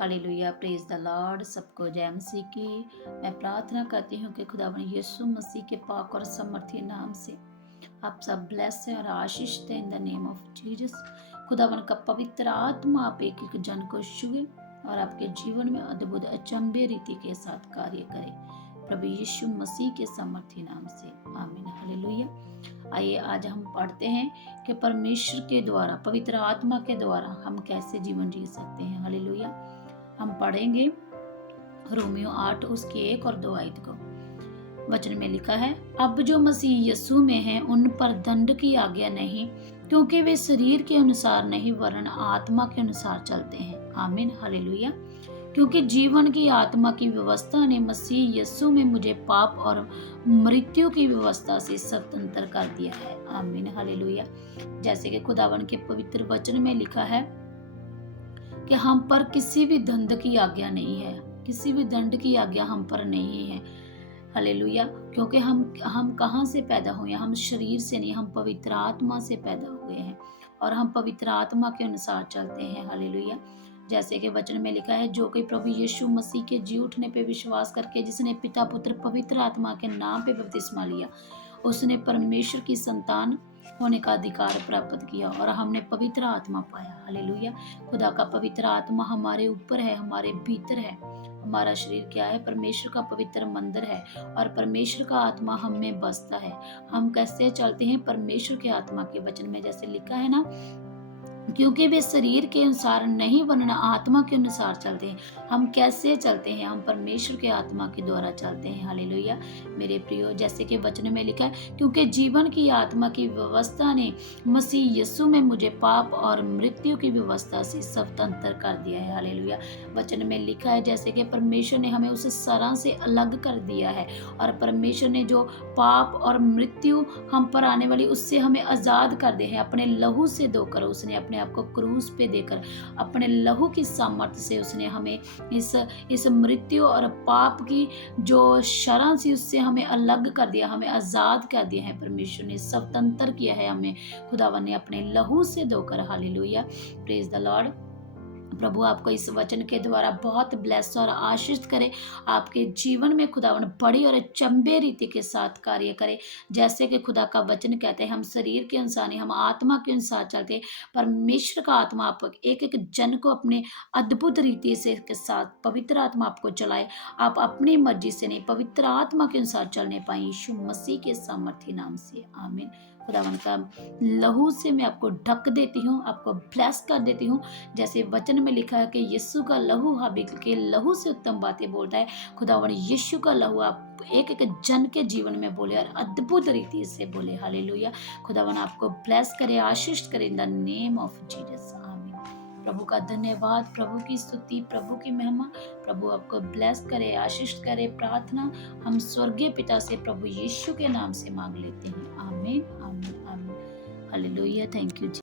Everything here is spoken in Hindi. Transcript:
Hallelujah, praise the Lord. सबको जय मसीह की। मैं प्रार्थना करती हूँ कि खुदावन यीशु मसीह के पाक और समर्थी नाम से आप सब ब्लेस हैं और आशीष दें in the name of Jesus. खुदावन का पवित्र आत्मा आप एक एक जन को छुए और आपके जीवन में अद्भुत अचंभे रीति के साथ कार्य करे, प्रभु यीशु मसीह के समर्थी नाम से, आमीन। हालेलुया। आइए आज हम पढ़ते हैं कि परमेश्वर के द्वारा, पवित्र आत्मा के द्वारा हम कैसे जीवन जी सकते हैं। हालेलुया। हम पढ़ेंगे रोमियो 8 उसके 1 और 2 आयत को। वचन में लिखा है, अब जो मसीह यीशु में है उन पर दंड की आज्ञा नहीं, क्योंकि वे शरीर के अनुसार नहीं वरन आत्मा के अनुसार चलते हैं। आमीन। हालेलुया। क्योंकि जीवन की आत्मा की व्यवस्था ने मसीह यीशु में मुझे पाप और मृत्यु की व्यवस्था से स्वतंत्र कर दिया है। आमीन। हालेलुया। जैसे कि खुदावन के पवित्र वचन में लिखा है कि हम पर किसी भी दंड की आज्ञा नहीं है, किसी भी दंड की आज्ञा हम पर नहीं है। हालेलुया। क्योंकि हम कहाँ से पैदा हुए? हम शरीर से नहीं, हम पवित्र आत्मा से पैदा हुए हैं और हम पवित्र आत्मा के अनुसार चलते हैं। हालेलुया। जैसे कि वचन में लिखा है, जो कोई प्रभु यीशु मसीह के जी उठने पे विश्वास करके जिसने पिता पुत्र पवित्र आत्मा के नाम पे बपतिस्मा लिया, उसने परमेश्वर की संतान होने का अधिकार प्राप्त किया और हमने पवित्र आत्मा पाया। हालेलुया। खुदा का पवित्र आत्मा हमारे ऊपर है, हमारे भीतर है। हमारा शरीर क्या है? परमेश्वर का पवित्र मंदिर है और परमेश्वर का आत्मा हम में बसता है। हम कैसे चलते हैं? परमेश्वर के आत्मा के वचन में जैसे लिखा है ना, क्योंकि वे शरीर के अनुसार नहीं वरन आत्मा के अनुसार चलते हैं। हम कैसे चलते हैं? हम परमेश्वर के आत्मा के द्वारा चलते हैं। हालेलुया। मेरे प्रियो, जैसे कि वचन में लिखा है, क्योंकि जीवन की आत्मा की व्यवस्था ने मसीह यीशु में मुझे पाप और मृत्यु की व्यवस्था से स्वतंत्र कर दिया है। हालेलुया। वचन में लिखा है जैसे कि परमेश्वर ने हमें उस सरा से अलग कर दिया है और परमेश्वर ने जो पाप और मृत्यु हम पर आने वाली उससे हमें आजाद कर दिया है। अपने लहू से धोकर उसने अपने आपको क्रूस पे देकर अपने लहू की सामर्थ्य से उसने हमें इस मृत्यु और पाप की जो शरण थी उससे हमें अलग कर दिया, हमें आजाद कर दिया है। परमेश्वर ने स्वतंत्र किया है हमें, खुदावन ने अपने लहू से धोकर। हालेलुया। Praise the Lord. प्रभु आपको इस वचन के द्वारा बहुत ब्लेस और आशीष करे। आपके जीवन में खुदावन बड़ी और अचंभे रीति के साथ कार्य करे। जैसे कि खुदा का वचन कहते हैं, हम शरीर के अनुसार नहीं, हम आत्मा के अनुसार चलते हैं। परमेश्वर का आत्मा आप एक एक जन को अपने अद्भुत रीति से के साथ पवित्र आत्मा आपको चलाए। आप अपनी मर्जी से नहीं, पवित्र आत्मा के अनुसार चलने पाए, यीशु मसीह के सामर्थी नाम से, आमीन। खुदावन का लहू से मैं आपको ढक देती हूँ, आपको ब्लेस कर देती हूँ। जैसे वचन में लिखा है कि यीशु का लहू हाबिल के लहू से उत्तम बातें बोलता है। खुदावन यीशु का लहू आप एक एक जन के जीवन में बोले और अद्भुत रीति से बोले। हालेलुया। खुदावन आपको ब्लेस करे, आशीष करे in the name of Jesus, आमीन। प्रभु का धन्यवाद, प्रभु की स्तुति, प्रभु की महिमा। प्रभु आपको ब्लेस करे, आशीष करे। प्रार्थना हम स्वर्गीय पिता से प्रभु यीशु के नाम से मांग लेते हैं, आमीन, आमीन, आमीन। हालेलुया। Thank you.